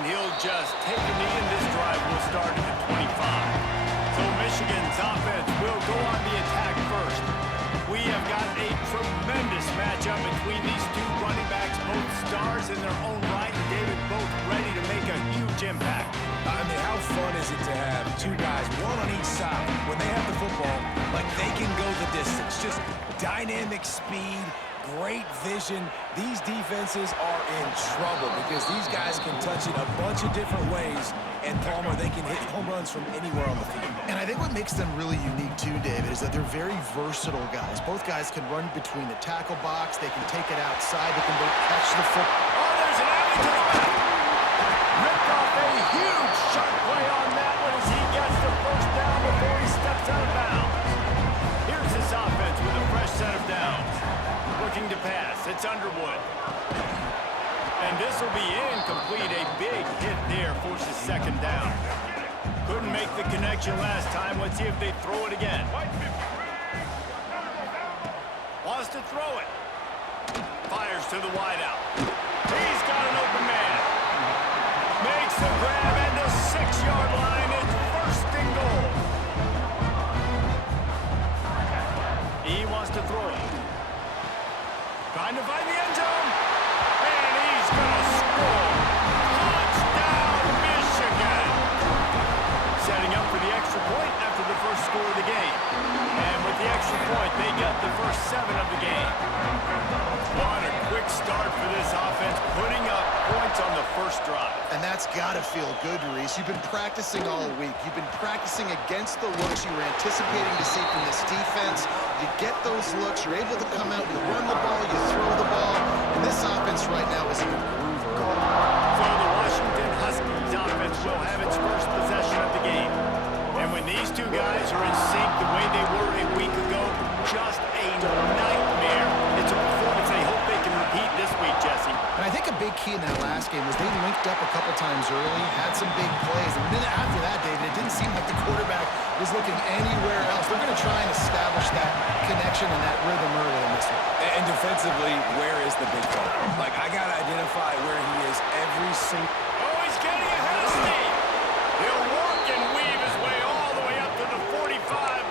and he'll just take a knee, and this drive will start at the 25. So Michigan's offense will go on the attack first. We have got a tremendous matchup between these two running backs, both stars in their own right, and David, both ready to make a huge impact. I mean, how fun is it to have two guys, one on each side, when they have the football, like they can go the distance. Just dynamic speed, great vision. These defenses are in trouble because these guys can touch it a bunch of different ways, and Palmer, they can hit home runs from anywhere on the field. And I think what makes them really unique too, David, is that they're very versatile guys. Both guys can run between the tackle box, they can take it outside, they can both catch the football. Oh, there's an alley to the left. Ripped off a huge shot play on that one as he gets the first down before he steps out of bounds. Here's his offense with a fresh set of downs. Looking to pass, it's Underwood. And this will be incomplete. A big hit there forces second down. Couldn't make the connection last time. Let's see if they throw it again. Wants to throw it. Fires to the wideout. He's got an open man. Makes the grab and the 6-yard line. It's first and goal. He wants to throw it. Trying to find the end zone. And he's going to score. Touchdown, Michigan. Setting up for the extra point after the first score of the game. And with the extra point, they get the first 7 of the game. What a quick start for this offense, putting up points on the first drive. And that's got to feel good, Reese. You've been practicing all week. You've been practicing against the looks you were anticipating to see from this defense. You get those looks, you're able to come out, you run the ball, you throw the ball, and this offense right now is in a groove early. So the Washington Huskies offense will have its first possession of the game. And when these two guys are in sync the way they were a week ago, just a nightmare. It's a performance they hope they can repeat this week, Jesse. And I think a big key in that last game was they linked up a couple times early, had some big plays, and then after that, David, it didn't seem like the quarterback was looking anywhere else. They're going to try and establish that connection and that rhythm early in this one. And defensively, where is the big fella? Like, I got to identify where he is every single... Oh, he's getting ahead of Steve. He'll walk and weave his way all the way up to the 45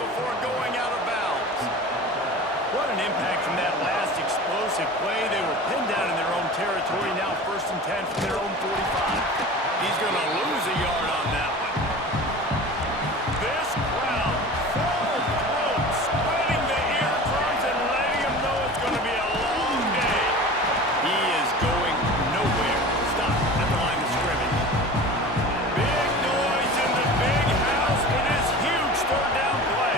before going out of bounds. What an impact from that last explosive play. They were pinned down in their own territory, now 1st and 10 from their own 45. He's going to lose a yard on that one. This crowd, full throat, spreading the eardrums and letting them know it's going to be a long day. He is going nowhere. Stop at the line of scrimmage. Big noise in the big house with his huge third down play.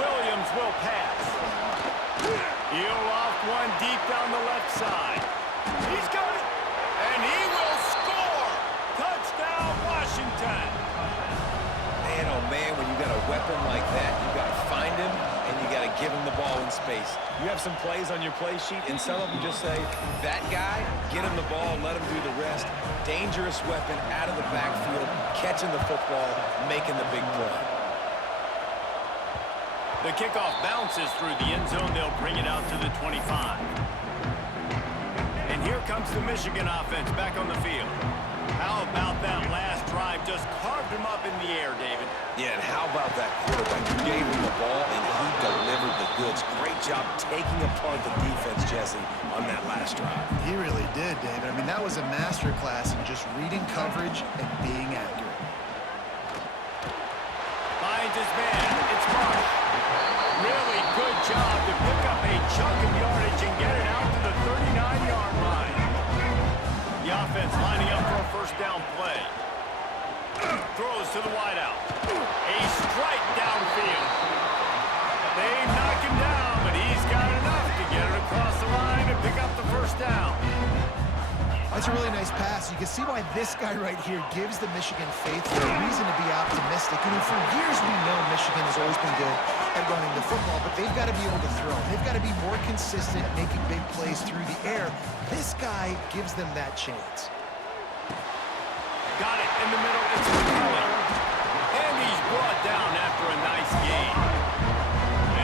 Williams will pass. He'll loft one deep down the left side. He's got it. And he will score. Touchdown, Washington. Man, oh man, when you got a weapon like that, you got to find him, and you got to give him the ball in space. You have some plays on your play sheet, and some of them just say, that guy, get him the ball, let him do the rest. Dangerous weapon out of the backfield, catching the football, making the big play. The kickoff bounces through the end zone. They'll bring it out to the 25. And here comes the Michigan offense back on the field. How about that last drive? Just carved him up in the air, David. Yeah, and how about that quarterback? You gave him the ball, and he delivered the goods. Great job taking apart the defense, Jesse, on that last drive. He really did, David. I mean, that was a masterclass in just reading coverage and being accurate. Finds his man. It's Marsh. Really good job to pick up a chunk of yardage and get it out to the 39-yard line. The offense lining up for a first down play. Throws to the wideout. A strike downfield. They knock him down, but he's got enough to get it across the line and pick up the first down. That's a really nice pass. You can see why this guy right here gives the Michigan faithful a reason to be optimistic. You know, for years we know Michigan has always been good at running the football, but they've got to be able to throw. They've got to be more consistent, making big plays through the air. This guy gives them that chance. Got it in the middle. It's McCullough. And he's brought down after a nice gain.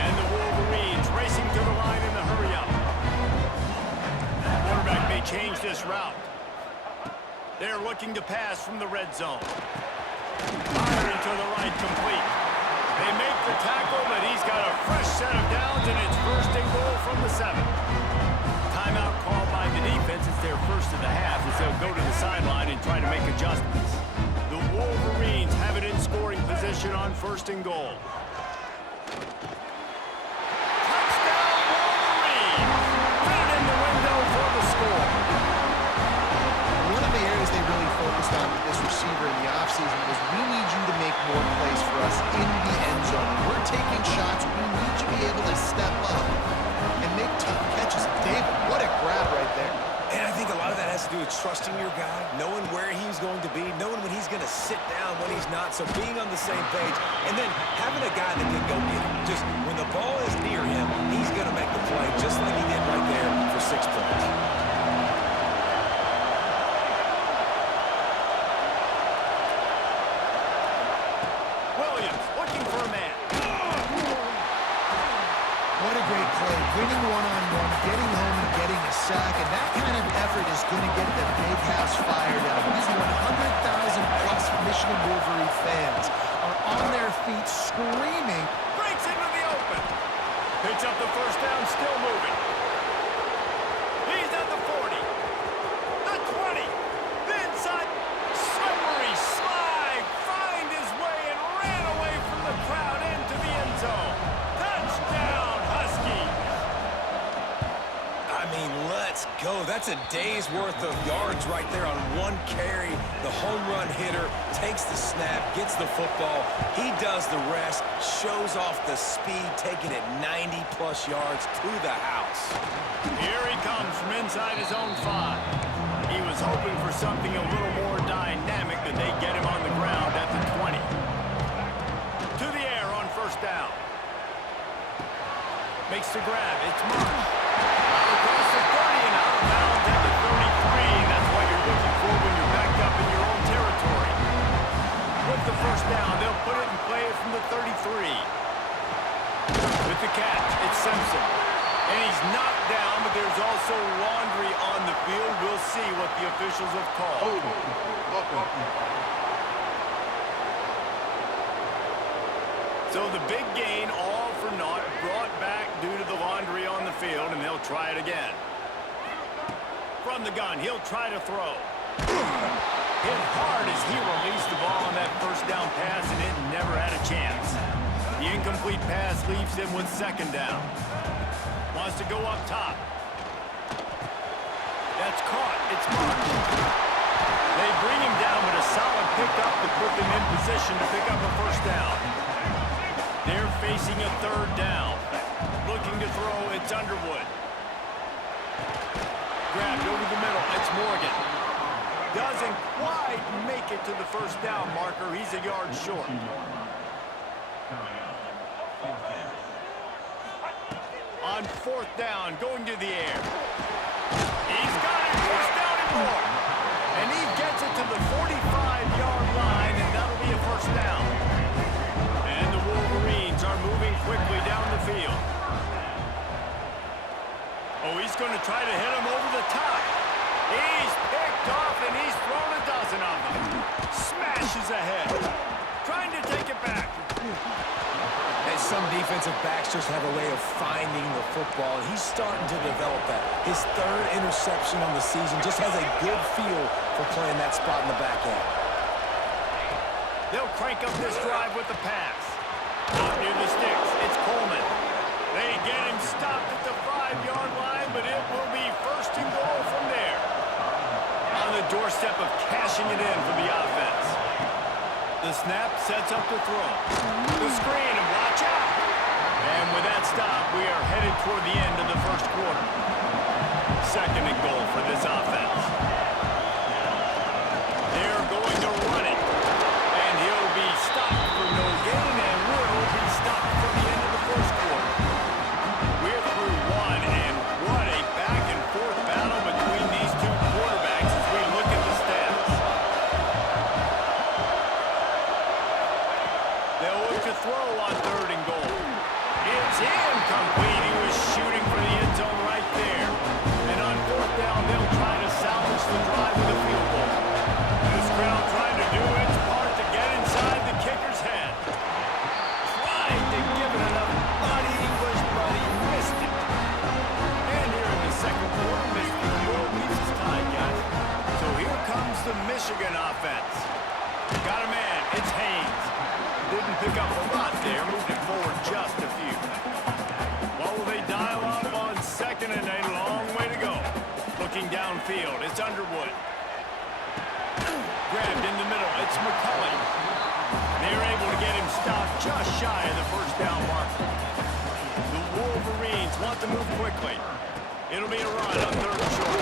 And the Wolverines racing to the line in the hurry-up. Quarterback may change this route. They're looking to pass from the red zone. Firing to the right, complete. They make the tackle, but he's got a fresh set of downs, and it's first and goal from the 7. Timeout called by the defense. It's their first of the half as they'll go to the sideline and try to make adjustments. The Wolverines have it in scoring position on first and goal. Touchdown, Wolverines! Put it in the window for the score. One of the areas they really focused on with this receiver in the offseason was we need you to make more plays for us in the end zone. When we're taking shots, we need you to be able to step up and make tough catches. David, what a grab right there. And I think a lot of that has to do with trusting your guy, knowing where he's going to be, knowing when he's going to sit down, when he's not, so being on the same page, and then having a guy that can go get him. Just when the ball is near him, he's going to make the play, just like he did right there for 6 points. Williams looking for a man. What a great play. Winning one-on-one, getting home and getting a sack, and that kind of effort is going to get the big house fired up. These 100,000-plus Michigan Wolverine fans are on their feet screaming. Breaks into the open. Picks up the first down, still moving. He's at the 40. The 20. The inside. Slippery slide. Find his way and ran away from the crowd into the end zone. Touchdown, Huskies. I mean, let's go. That's a day's worth of yards right there on one carry. The home run hitter takes the snap, gets the football. He does the rest, shows off the speed, taking it 90-plus yards to the house. Here he comes from inside his own 5. He was hoping for something a little more dynamic, but they get him on the ground at the 20. To the air on first down. Makes the grab. It's Marsh. Across the 30 and out of bounds at the 33. That's what you're looking for when you're backed up in your own territory. With the first down, they'll put it and play it from the 33. With the catch, it's Simpson. And he's knocked down, but there's also laundry on the field. We'll see what the officials have called. So the big gain, all for naught, brought back due to the laundry on the field, and they'll try it again. From the gun, he'll try to throw. Hit hard as he released the ball on that first down pass, and it never had a chance. The incomplete pass leaves him with second down. Wants to go up top. That's caught. It's Marsh. They bring him down, but a solid pickup to put them in position to pick up a first down. They're facing a third down. Looking to throw, it's Underwood. Grabbed over the middle, it's Morgan. Doesn't quite make it to the first down marker. He's a yard short. On fourth down, going to the air. He's got it, first down and more. And he gets it to the 45-yard line, and that'll be a first down. And the Wolverines are moving quickly down the field. Oh, he's going to try to hit him over the top. He's picked off, and he's thrown a dozen of them. Smashes ahead. Trying to take it back. And some defensive backs just have a way of finding the football, and he's starting to develop that. His third interception on the season, just has a good feel for playing that spot in the back end. They'll crank up this drive with the pass. Out near the sticks, it's Coleman. They get him stopped at the 5-yard line, but it will be first and goal from there. On the doorstep of cashing it in for the offense. The snap sets up the throw. The screen, and watch out. And with that stop, we are headed toward the end of the first quarter. Second and goal for this offense. They're going to run it. And he'll be stopped for no gain and will be stopped for the end of the first quarter. We're through one, and what a back-and-forth battle between these two quarterbacks as we look at the stats. They'll look to throw on third and goal. It's incomplete. He was shooting for the end zone right there. And on fourth down, they'll try to defense. Got a man. It's Haynes. Didn't pick up a lot there. Moved it forward just a few. What will they dial up on second and a long way to go? Looking downfield. It's Underwood. Grabbed in the middle. It's McCulley. They're able to get him stopped just shy of the first down mark. The Wolverines want to move quickly. It'll be a run on third and short.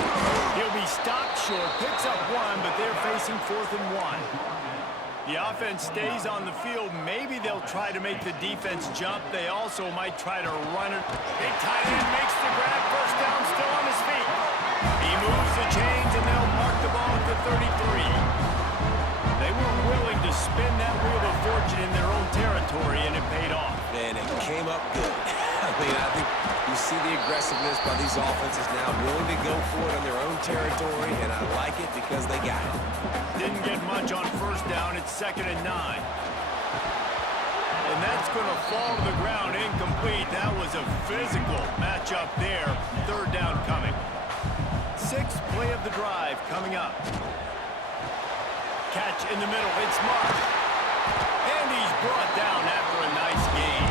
He'll be stopped short, picks up one, but they're facing 4th and 1. The offense stays on the field. Maybe they'll try to make the defense jump. They also might try to run it. Big tight end makes the grab. First down, still on his feet. He moves the chains, and they'll mark the ball at the 33. They were willing to spin that wheel of fortune in their own territory, and it paid off. And it came up good. I mean, I think you see the aggressiveness by these offenses now, willing to go for it on their own territory, and I like it because they got it. Didn't get much on first down. It's 2nd and 9. And that's going to fall to the ground incomplete. That was a physical matchup there. 3rd down coming. 6th play of the drive coming up. Catch in the middle. It's Marsh. And he's brought down after a nice gain.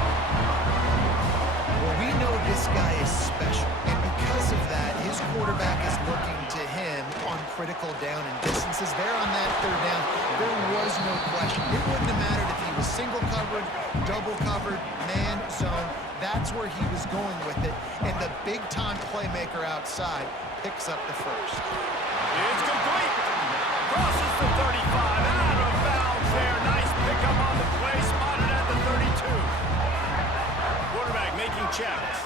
Well, we know this guy is special, and because of that, his quarterback is looking to him on critical down and distances. There on that 3rd down, there was no question. It wouldn't have mattered if he was single covered, double covered, man, zone. That's where he was going with it, and the big-time playmaker outside picks up the first. It's complete. Crosses the 35. Out of bounds there. Nice pickup on the play. Spotted at the 32. Quarterback making checks.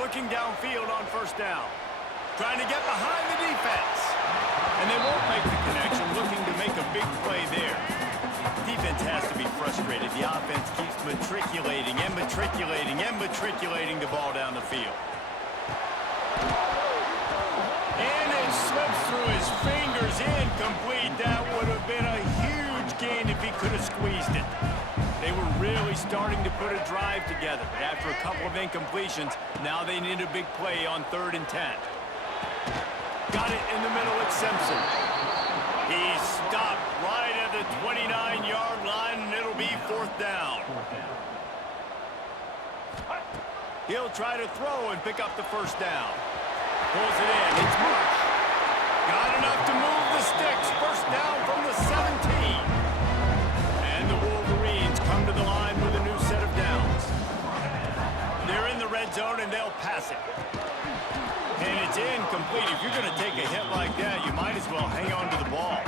Looking downfield on first down. Trying to get behind the defense. And they won't make the connection. Looking to make a big play there. Defense has to be frustrated. The offense keeps matriculating and matriculating and matriculating the ball down the field. And it slips through his fingers. Incomplete. That would have been a huge gain if he could have squeezed it. They were really starting to put a drive together. After a couple of incompletions, now they need a big play on 3rd and 10. Got it in the middle at Simpson. He's stopped right at the 29-yard line, and it'll be 4th down. He'll try to throw and pick up the first down. Pulls it in. It's Marsh. Got enough to move the sticks. First down from the 17. And the Wolverines come to the line with a new set of downs. They're in the red zone, and they'll pass it. And it's incomplete. If you're going to take a hit like that, you might as well hang on to the ball.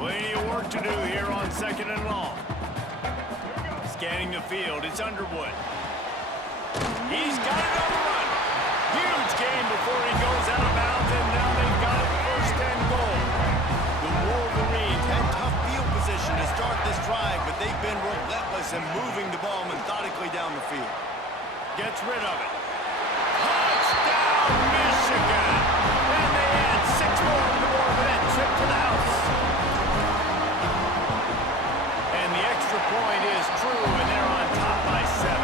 Plenty of work to do here on 2nd and long. Scanning the field, it's Underwood. He's got it on the run. Huge gain before he goes out of bounds, and now they've got it 1st and goal. The Wolverines had tough field position to start this drive, but they've been relentless in moving the ball methodically down the field. Gets rid of it. Touchdown, Michigan! And they add 6 more on the board with that trip to the house. And the extra point is true, and they're on top by 7.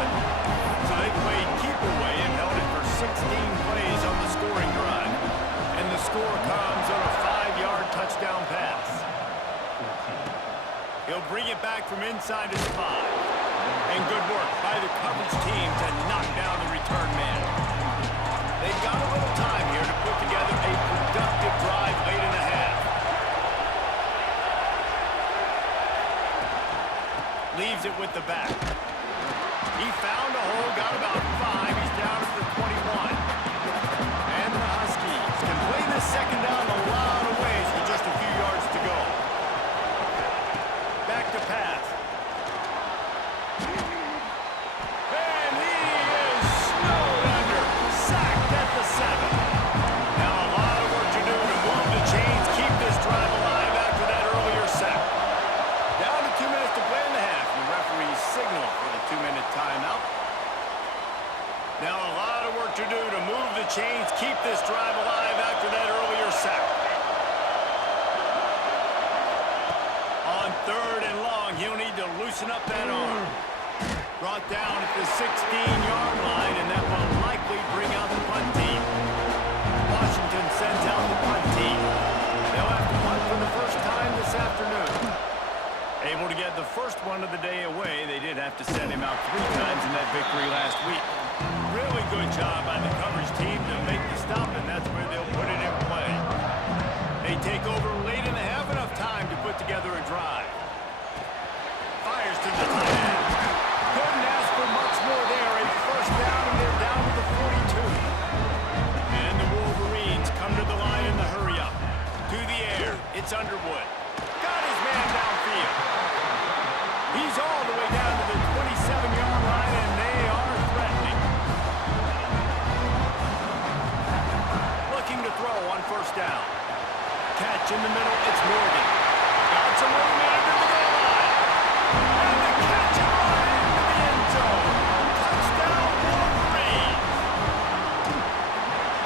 So they played keep away and held it for 16 plays on the scoring drive. And the score comes on a 5-yard touchdown pass. He'll bring it back from inside his 5. And good work by the coverage team to knock down the return man. They've got a little time here to put together a productive drive late in the half. Leaves it with the back. He found a hole, got about 5. He's down at the 21. And the Huskies can play this second down a lot of ways with just a few yards to go. Back to pass. And he is snowed under. Sacked at the 7. Now a lot of work to do to move the chains, keep this drive alive after that earlier sack. Down to 2 minutes to play in the half. The referees signal for the 2-minute timeout. Now a lot of work to do to move the chains, keep this drive alive after that earlier sack. On 3rd and long, he'll need to loosen up that arm. Brought down at the 16-yard line, and that will likely bring out the punt team. Washington sends out the punt team. They'll have to punt for the first time this afternoon. Able to get the first one of the day away. They did have to send him out 3 times in that victory last week. Really good job by the coverage team to make the stop, and that's where they'll put it in play. They take over late in the half, enough time to put together a drive. Fires to the tight end. Couldn't ask for much more there. A first down, and they're down to the 42. And the Wolverines come to the line in the hurry-up. To the air. It's Underwood. Got his man downfield. He's all the way down to the 27-yard line, and they are threatening. Looking to throw on first down. Catch in the middle, it's Morgan. Got some room into the goal line. And the catch and run into the end zone. Touchdown, Wolverines.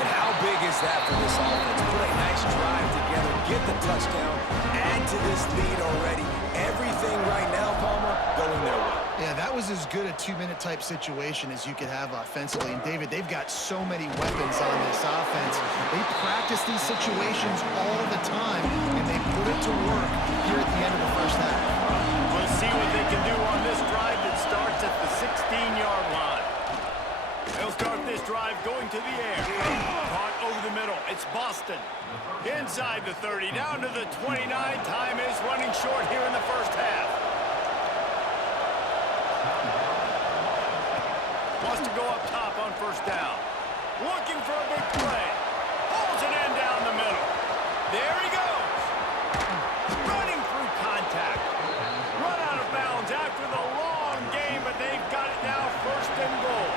And how big is that for this offense? Put a nice drive together, get the touchdown, add to this lead already. Everything right now, Palmer, going their way. Yeah, that was as good a 2-minute type situation as you could have offensively. And David, they've got so many weapons on this offense. They practice these situations all the time, and they put it to work here at the end of the first half. We'll see what they can do on this drive that starts at the 16-yard line. They'll start this drive going to the air. Caught over the middle. It's Boston. Inside the 30, down to the 29. Time is running short here in the first half. Wants to go up top on first down. Looking for a big play. Pulls it in down the middle. There he goes. Running through contact. Run out of bounds after the long game, but they've got it now first and goal.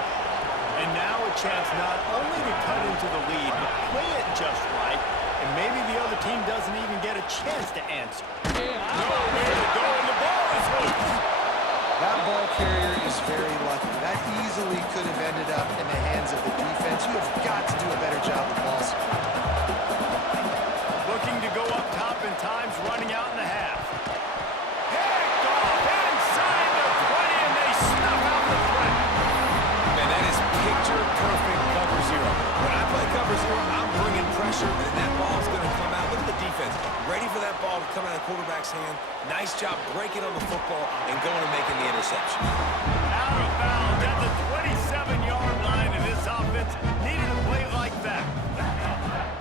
And now a chance not only to cut into the lead, but play it just right, and maybe the other team doesn't even get a chance to answer. Nowhere to go, and the ball is loose. That ball carrier is very lucky. That easily could have ended up in the hands of the defense. You have got to do a better job with balls. Looking to go up top, and time's running out in the half. Picked off inside the 20, and they snuff out the threat. Man, that is picture-perfect cover zero. When I play cover zero, I'm bringing pressure, and that ball's going to come out. Look at the defense. Ready for that ball to come out of the quarterback's hand. Nice job breaking on the football and going and making the interception. Out of bounds at the 27-yard line, and this offense needed a play like that.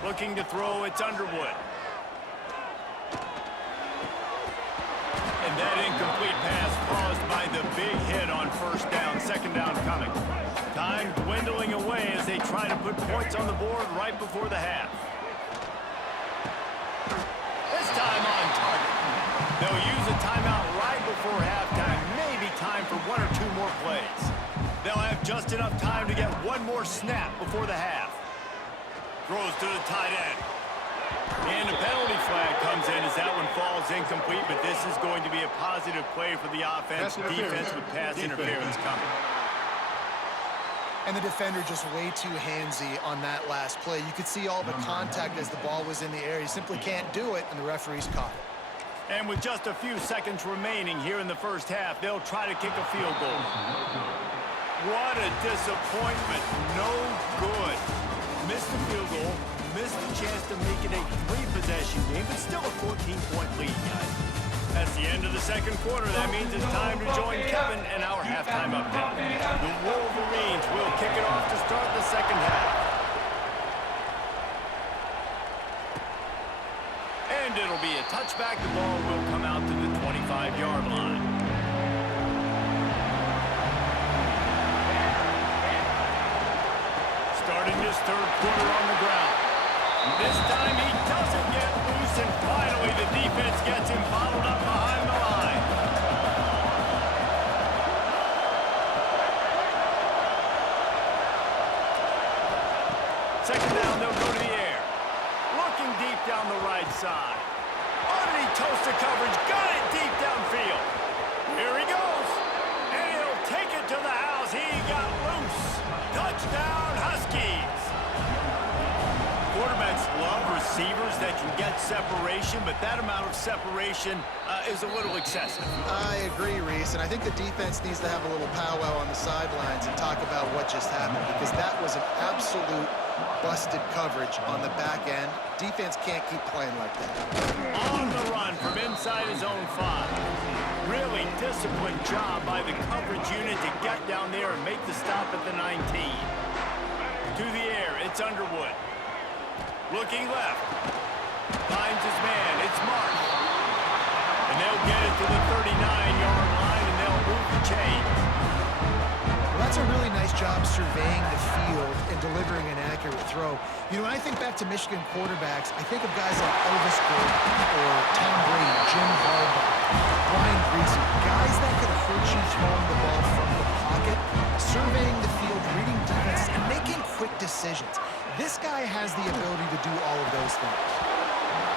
Looking to throw, it's Underwood. And that incomplete pass caused by the big hit on first down, second down coming. Time dwindling away as they try to put points on the board right before the half. This time on target. They'll use a timeout right before halftime, maybe time for 1 or 2 more plays. They'll have just enough time to get one more snap before the half. Throws to the tight end. And a penalty flag comes in as that one falls incomplete, but this is going to be a positive play for the offense. Defense with pass interference coming. And the defender just way too handsy on that last play. You could see all the contact as the ball was in the air. He simply can't do it, and the referee's caught it. And with just a few seconds remaining here in the first half, they'll try to kick a field goal. What a disappointment. No good. Missed the field goal, missed the chance to make it a 3-possession game, but still a 14-point lead, guys. That's the end of the second quarter. That means it's time to join Kevin and our halftime update. The Wolverines will kick it off to start the second half. And it'll be a touchback. The ball will come out to the 25-yard line. Starting this third quarter on the ground. This time he doesn't get loose, and finally the defense gets him bottled up behind the line. Second down, they'll go to the air. Looking deep down the right side. Underneath toasted coverage, got it deep downfield. Here he goes. And he'll take it to the house. He got loose. Touchdown, Huskies. Quarterbacks love receivers that can get separation, but that amount of separation is a little excessive. I agree, Reese, and I think the defense needs to have a little powwow on the sidelines and talk about what just happened, because that was an absolute busted coverage on the back end. Defense can't keep playing like that. On the run from inside his own 5. Really disciplined job by the coverage unit to get down there and make the stop at the 19. To the air, it's Underwood. Looking left. Finds his man, it's Mark. And they'll get it to the 39-yard line, and they'll move the chains. Well, that's a really nice job surveying the field and delivering an accurate throw. You know, when I think back to Michigan quarterbacks, I think of guys like Elvis Gordon or Tom Brady, Jim Harbaugh, Brian Greasy, guys that could hurt you throwing the ball from the pocket, surveying the field, reading defenses, and making quick decisions. This guy has the ability to do all of those things.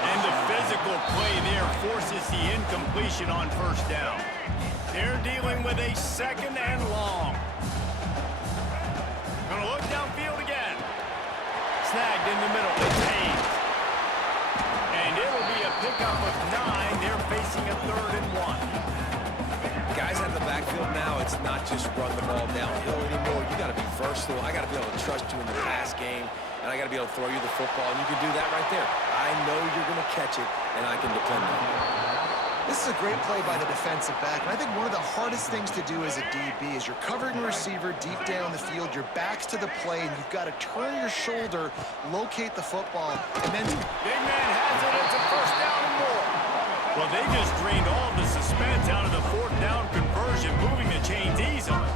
And the physical play there forces the incompletion on first down. They're dealing with a 2nd and long. Gonna look downfield again. Snagged in the middle. It's Hayes. And it'll be a pickup of 9. They're facing a 3rd and 1. Guys out of the backfield now, it's not just run the ball downhill anymore. You got to be versatile. I got to be able to trust you in the pass game, and I got to be able to throw you the football, and you can do that right there. I know you're going to catch it, and I can depend on you. This is a great play by the defensive back, and I think one of the hardest things to do as a DB is you're covering a receiver deep down the field, your back's to the play, and you've got to turn your shoulder, locate the football, and then... Big man has it. It's a 1st down and more. Well, they just drained all the suspense out of the 4th down conversion, moving the chains easily.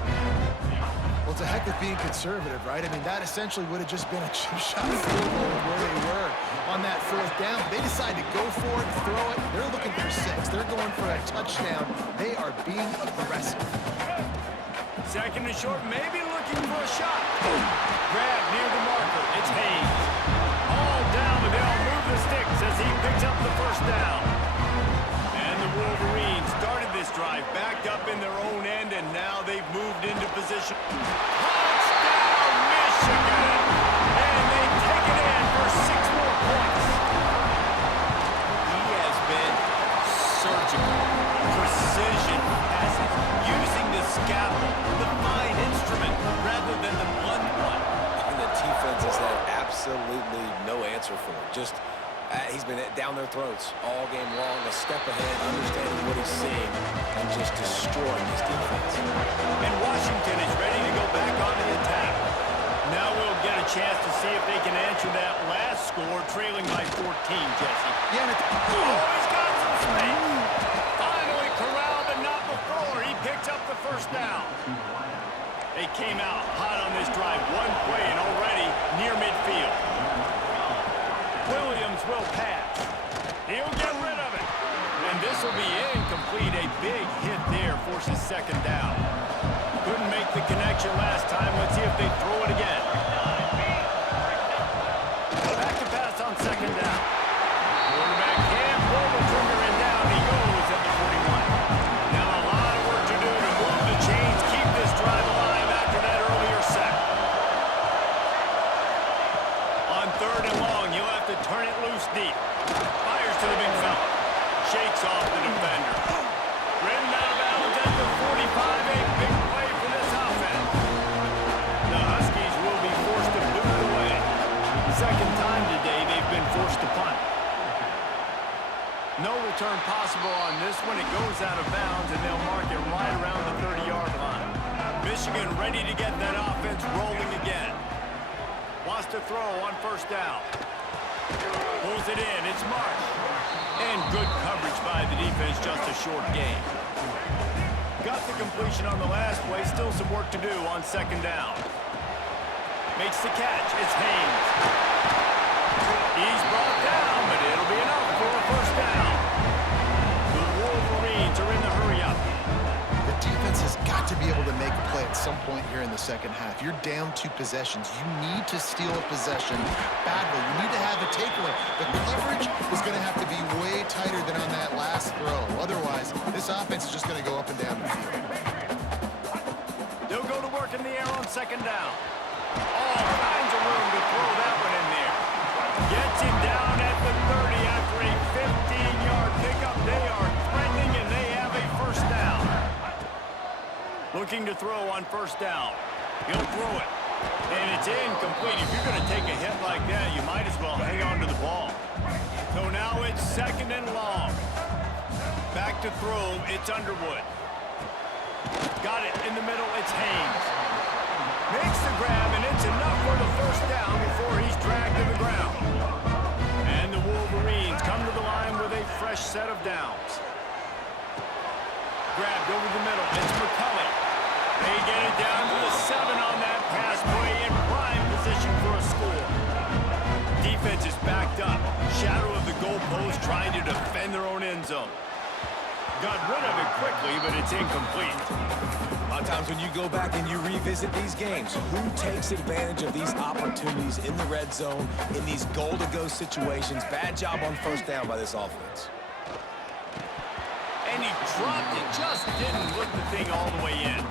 Well, it's a heck of being conservative, right? I mean, that essentially would have just been a chip shot field goal of where they were on that 4th down. They decided to go for it, throw it. They're looking for 6. They're going for a touchdown. They are being aggressive. 2nd and short, maybe looking for a shot. Grab near the marker. It's Hayes. All down, and they'll move the sticks as he picks up the 1st down. And the Wolverines started this drive backed up in their own end, and now they've moved into position. Touchdown, Michigan! And they take it in for 6 more points. He has been surgical, precision passes, using the scalpel, the fine instrument, rather than the blunt one. And the defense has had absolutely no answer for it. Just he's been down their throats all game long, a step ahead, understanding what he's seeing, and just destroying his defense. And Washington is ready to go back on the attack. Now we'll get a chance to see if they can answer that last score, trailing by 14, Jesse. Yeah, He's got some space. Finally corralled, but not before. He picks up the 1st down. They came out hot on this drive. 1 play and already near midfield. Williams will pass. He'll get rid of it. And this will be incomplete. A big hit there forces 2nd down. Couldn't make the connection last time. Let's see if they throw it again. Back to pass on 2nd down. Quarterback can't pull the trigger, and down he goes at the 41. Now a lot of work to do to move the chains, keep this drive alive after that earlier sack. On 3rd and long, you'll have to turn it loose deep. Fires to the big fella. Shakes off the defender. Ridden out of bounds at the 45. A big play for this offense. The Huskies will be forced to boot it away. 2nd time today they've been forced to punt. No return possible on this one. It goes out of bounds, and they'll mark it right around the 30-yard line. Michigan ready to get that offense rolling again. Wants to throw on 1st down. Pulls it in. It's Marsh. And good coverage by the defense, just a short gain. Got the completion on the last play. Still some work to do on 2nd down. Makes the catch. It's Hayes. He's brought down, but it'll be enough for a 1st down. The Wolverines are in the hurry-up. The defense has got to be able to make a play at some point here in the 2nd half. You're down 2 possessions. You need to steal a possession badly. You need to have a takeaway. The coverage is going to have to be way tighter than on that last throw. Otherwise, this offense is just going to go up and down the field. They'll go to work in the air on 2nd down. All kinds of room to throw that one in there. Gets him down at the 30 after a 15-yard pickup. They are threatening, and they have a 1st down. Looking to throw on 1st down. He'll throw it. And it's incomplete. If you're going to take a hit like that, you might as well hang on to the ball. So now it's 2nd and long. Back to throw, it's Underwood. Got it in the middle, it's Haynes. Makes the grab, and it's enough for the first down before he's dragged to the ground. And the Wolverines come to the line with a fresh set of downs. Grabbed over the middle, it's McCulley. They get it down to the 7 on that pass play in prime position for a score. Defense is backed up. Shadow of the goalpost trying to defend their own end zone. Got rid of it quickly, but it's incomplete. A lot of times when you go back and you revisit these games, who takes advantage of these opportunities in the red zone, in these goal-to-go situations? Bad job on first down by this offense. And he dropped it, just didn't look the thing all the way in.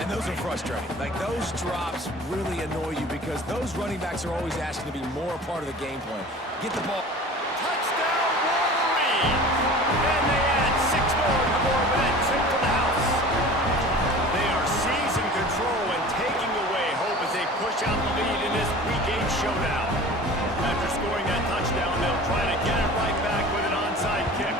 And those are frustrating. Like, those drops really annoy you because those running backs are always asking to be more a part of the game plan. Get the ball. Touchdown, Wolverines! And they add 6 more to the board with that trip to the house. They are seizing control and taking away hope as they push out the lead in this pre-game showdown. After scoring that touchdown, they'll try to get it right back with an onside kick.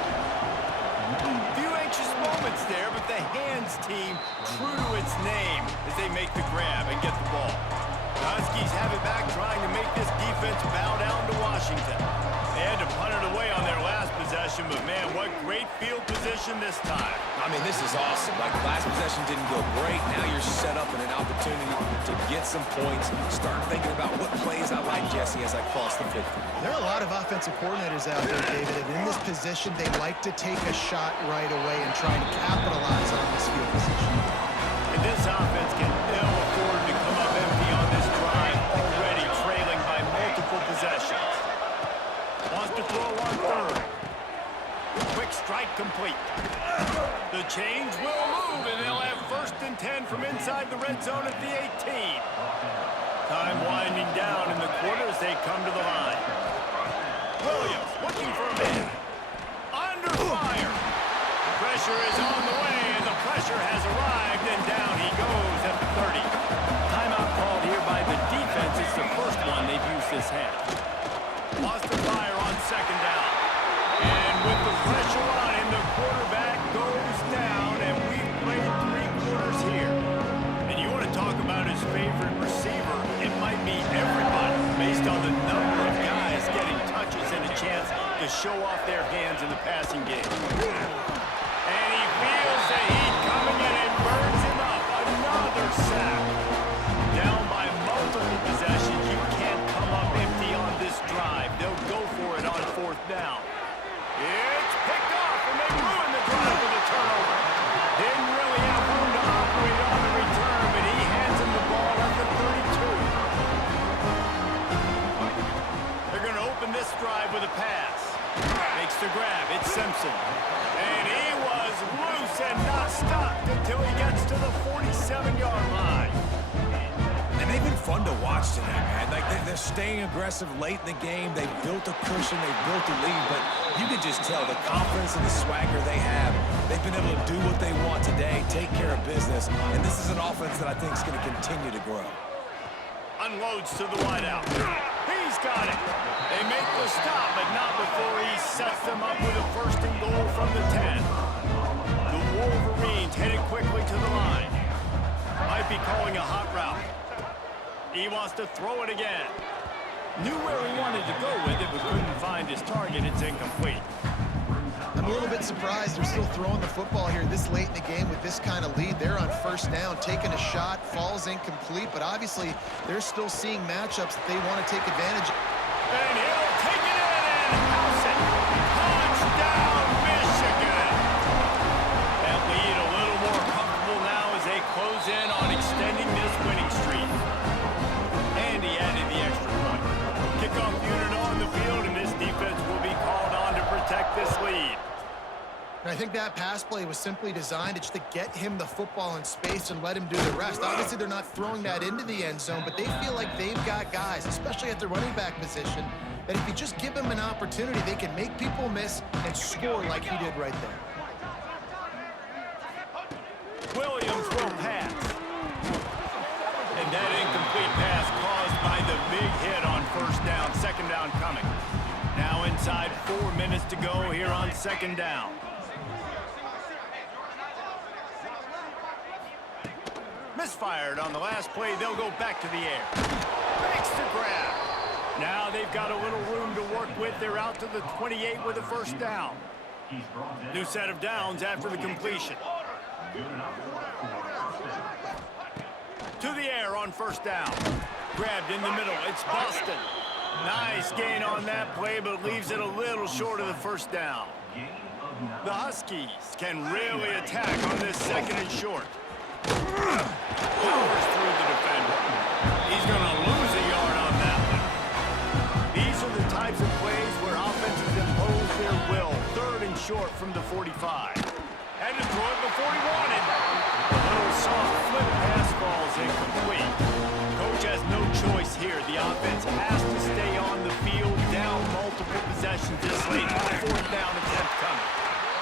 Few anxious moments there, but the hands team true to its name as they make the grab and get the ball. The Huskies have it back, trying to make this defense bow down to Washington. They had to punt it away on their last possession, but man, what great field position this time. I mean, this is awesome. Like, last possession didn't go great. Now you're set up in an opportunity to get some points. Start thinking about what plays I like, Jesse, as I cross the 50. There are a lot of offensive coordinators out there, David, and in this position, they like to take a shot right away and try to capitalize on this field position. And this offense can ill afford to come up empty on this drive, already trailing by multiple possessions. Wants to throw on 3rd. Quick strike complete. The change will move, and they'll have 1st and 10 from inside the red zone at the 18. Time winding down in the quarter as they come to the line. Williams looking for a man. Under fire. Pressure is on the way, and the pressure has arrived, and down he goes at the 30. Timeout called here by the defense. It's the first one they've used this half. Lost the fire on 2nd down. And with the pressure on him, the quarterback goes down, and we've played 3 quarters here. And you want to talk about his favorite receiver, it might be everybody, based on the number of guys getting touches and a chance to show off their hands in the passing game. And he feels the heat coming in and burns him up. Another sack. Down by multiple possessions, you can't come up empty on this drive. They'll go for it on 4th down. It's picked off, and they ruin the drive with a turnover. Didn't really have room to operate on the return, but he hands him the ball at the 32. They're going to open this drive with a pass. Makes the grab. It's Simpson. And he was loose and not stopped until he gets to the 47-yard line. And they've been fun to watch today, man. Like, they're staying aggressive late in the game. They've built a cushion. They've built a lead. But you can just tell the confidence and the swagger they have. They've been able to do what they want today, take care of business. And this is an offense that I think is going to continue to grow. Unloads to the wideout. He's got it. They make the stop, but not before he sets them up with a 1st and goal from the 10. The Wolverines headed quickly to the line. Might be calling a hot route. He wants to throw it again. Knew where he wanted to go with it, but couldn't find his target. It's incomplete. I'm a little bit surprised they're still throwing the football here this late in the game with this kind of lead. They're on 1st down, taking a shot, falls incomplete, but obviously they're still seeing matchups that they want to take advantage of. And he'll take it in and house it. Touchdown, Michigan. That lead a little more comfortable now as they close in on extending this winning streak. And he added the extra point. Kickoff unit on the field, and this defense will be called on to protect this lead. And I think that pass play was simply designed just to get him the football in space and let him do the rest. Obviously, they're not throwing that into the end zone, but they feel like they've got guys, especially at the running back position, that if you just give them an opportunity, they can make people miss and score like he did right there. Williams will pass. And And that incomplete pass caused by the big hit on first down. Second down coming. Now inside 4 minutes to go here on second down. Misfired on the last play. They'll go back to the air. Makes the grab. Now they've got a little room to work with. They're out to the 28 with a first down. New set of downs after the completion. To the air on first down. Grabbed in the middle. It's Boston. Nice gain on that play, but leaves it a little short of the first down. The Huskies can really attack on this second and short. Powers through the defender. He's going to lose a yard on that one. These are the types of plays where offenses impose their will. Third and short from the 45. Had to throw it before he wanted. A little soft flip pass falls incomplete. Coach has no choice here. The offense has to stay on the field, down multiple possessions this late. Fourth down attempt coming.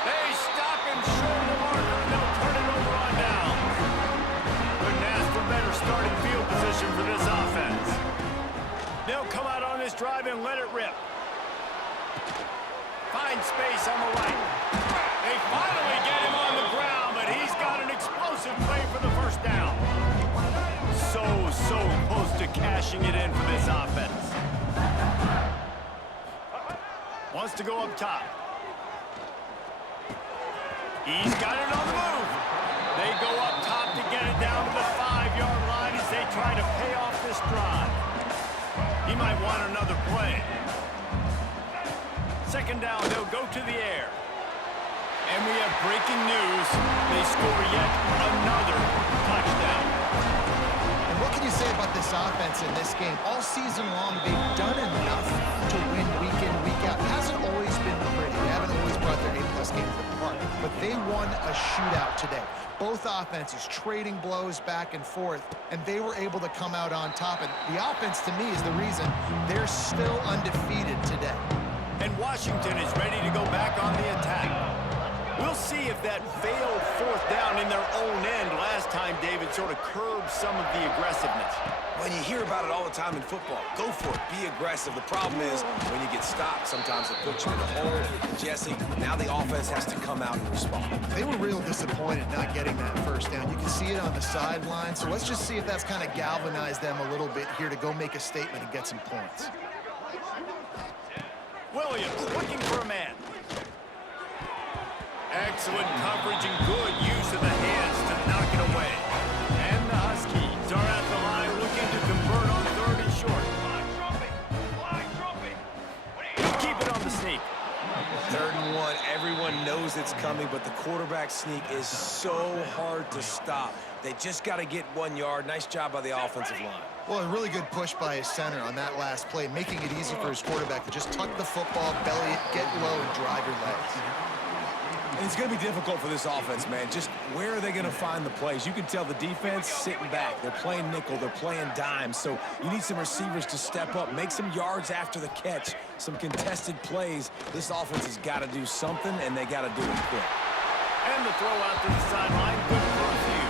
They stop him short of the marker, and they'll turn it over on down. Couldn't ask for better starting field position for this offense. They'll come out on this drive and let it rip. Find space on the right. They finally get him on the ground, but he's got an explosive play for the first down. So close to cashing it in for this offense. Wants to go up top. He's got it on the move. They go up top to get it down to the 5-yard line as they try to pay off this drive. He might want another play. Second down, they'll go to the air. And we have breaking news. They score yet another touchdown. And what can you say about this offense in this game? All season long, they've done enough to win week in, week out. It hasn't always been pretty. They haven't always brought their A-plus game to the park. But they won a shootout today. Both offenses trading blows back and forth, and they were able to come out on top. And the offense, to me, is the reason they're still undefeated today. And Washington is ready to go back on the attack. We'll see if that failed fourth down in their own end last time, David, sort of curbed some of the aggressiveness. When you hear about it all the time in football, go for it, be aggressive. The problem is when you get stopped, sometimes it puts you in a hole. Jesse, now the offense has to come out and respond. They were real disappointed not getting that first down. You can see it on the sideline, so let's just see if that's kind of galvanized them a little bit here to go make a statement and get some points. Williams looking for a man. Excellent coverage and good use of the hands to knock it away. And the Huskies are at the line looking to convert on third and short. Keep it on the sneak. 3rd and 1, everyone knows it's coming, but the quarterback sneak is so hard to stop. They just got to get 1 yard. Nice job by the offensive line. Well, a really good push by his center on that last play, making it easy for his quarterback to just tuck the football, belly it, get low, and drive your legs. And it's going to be difficult for this offense, man. Just where are they going to find the plays? You can tell the defense sitting back. They're playing nickel. They're playing dime. So you need some receivers to step up, make some yards after the catch, some contested plays. This offense has got to do something, and they got to do it quick. And the throw out to the sideline, good for a few.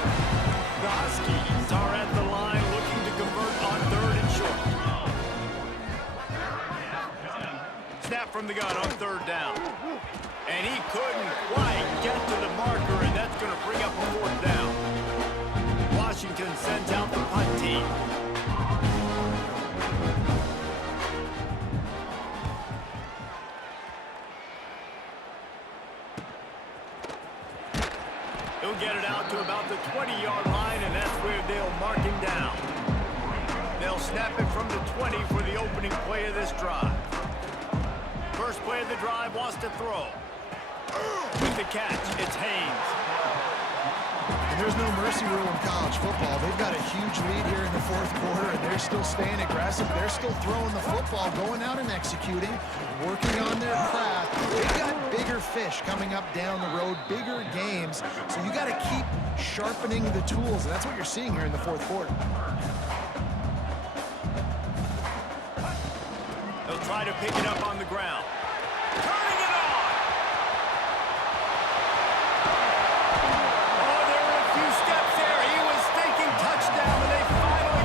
The Huskies are at the line looking to convert on third and short. Snap from the gun on third down. And he couldn't quite get to the marker, and that's going to bring up a fourth down. Washington sends out the punt team. He'll get it out to about the 20-yard line, and that's where they'll mark him down. They'll snap it from the 20 for the opening play of this drive. First play of the drive wants to throw. With the catch, it's Haynes. And there's no mercy rule in college football. They've got a huge lead here in the 4th quarter, and they're still staying aggressive. They're still throwing the football, going out and executing, working on their craft. They've got bigger fish coming up down the road, bigger games. So you got to keep sharpening the tools, and that's what you're seeing here in the 4th quarter. They'll try to pick it up on the ground. Turning it on! Oh, there were a few steps there. He was thinking touchdown, and they finally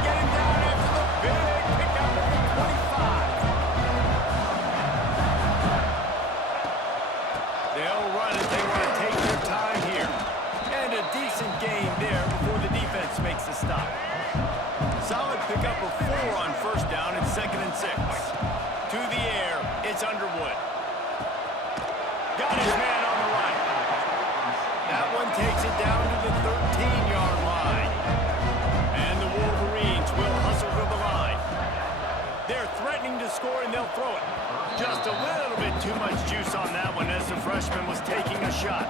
2nd and 6. To the air, it's Underwood. Got his man on the right. That one takes it down to the 13-yard line. And the Wolverines will hustle to the line. They're threatening to score, and they'll throw it. Just a little bit too much juice on that one as the freshman was taking a shot.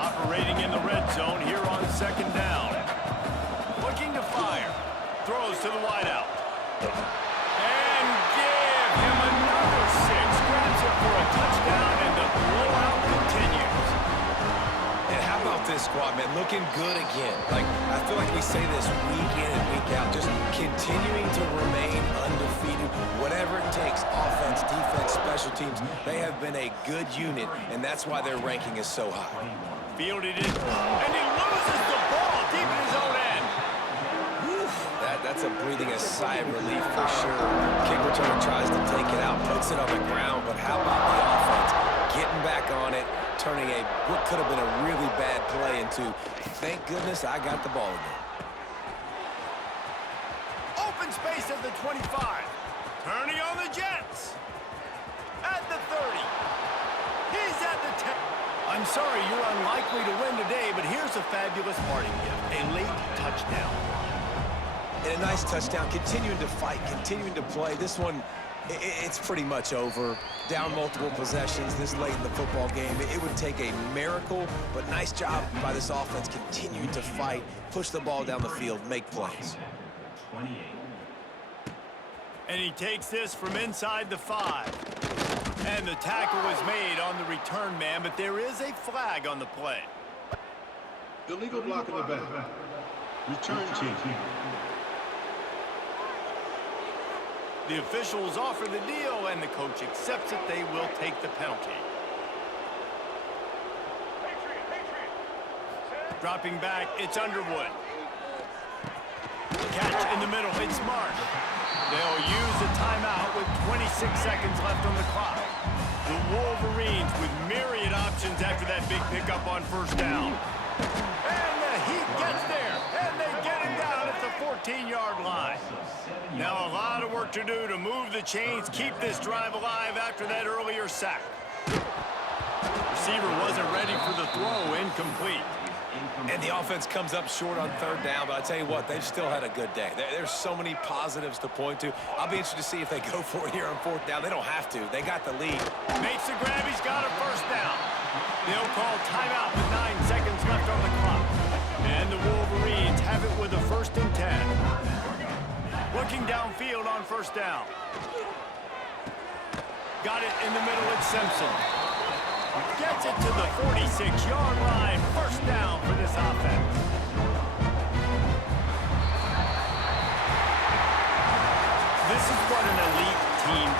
Operating in the red zone here on 2nd down. Looking to fire. Throws to the wideout. And give him another 6. Grabs it for a touchdown, and the blowout continues. And how about this squad, man? Looking good again. Like, I feel like we say this week in and week out, just continuing to remain undefeated. Whatever it takes, offense, defense, special teams, they have been a good unit, and that's why their ranking is so high. Fielded it, and he loses the ball deep in his own end. That's a breathing a sigh of relief for sure. Kick returner tries to take it out, puts it on the ground, but how about the offense? Getting back on it, turning what could have been a really bad play into, thank goodness I got the ball again. Open space at the 25. Turning on the Jets. At the 30. He's at the 10. I'm sorry you're unlikely to win today, but here's a fabulous parting gift. A late touchdown. And a nice touchdown, continuing to fight, continuing to play. This one, it's pretty much over. Down multiple possessions this late in the football game. It would take a miracle, but nice job by this offense continuing to fight, push the ball down the field, make plays. And he takes this from inside the 5. And the tackle is made on the return man, but there is a flag on the play. Illegal block in the back. Return team. The officials offer the deal, and the coach accepts it. They will take the penalty. Dropping back, it's Underwood. Catch in the middle, it's Smart. They'll use a timeout with 26 seconds left on the clock. The Wolverines with myriad options after that big pickup on 1st down. And the Heat gets there, and they get him down at the 14-yard line. Now a lot of work to do to move the chains, keep this drive alive after that earlier sack. Receiver wasn't ready for the throw, incomplete. And the offense comes up short on 3rd down, but I tell you what, they've still had a good day. There's so many positives to point to. I'll be interested to see if they go for it here on 4th down. They don't have to. They got the lead. Makes the grab. He's got a 1st down. They'll call timeout with 9 seconds left on the clock. And the Wolverines have it with a 1st and 10. Looking downfield on 1st down. Got it in the middle. It's Simpson. Gets it to the 46-yard line. 1st down for this offense. This is what an elite team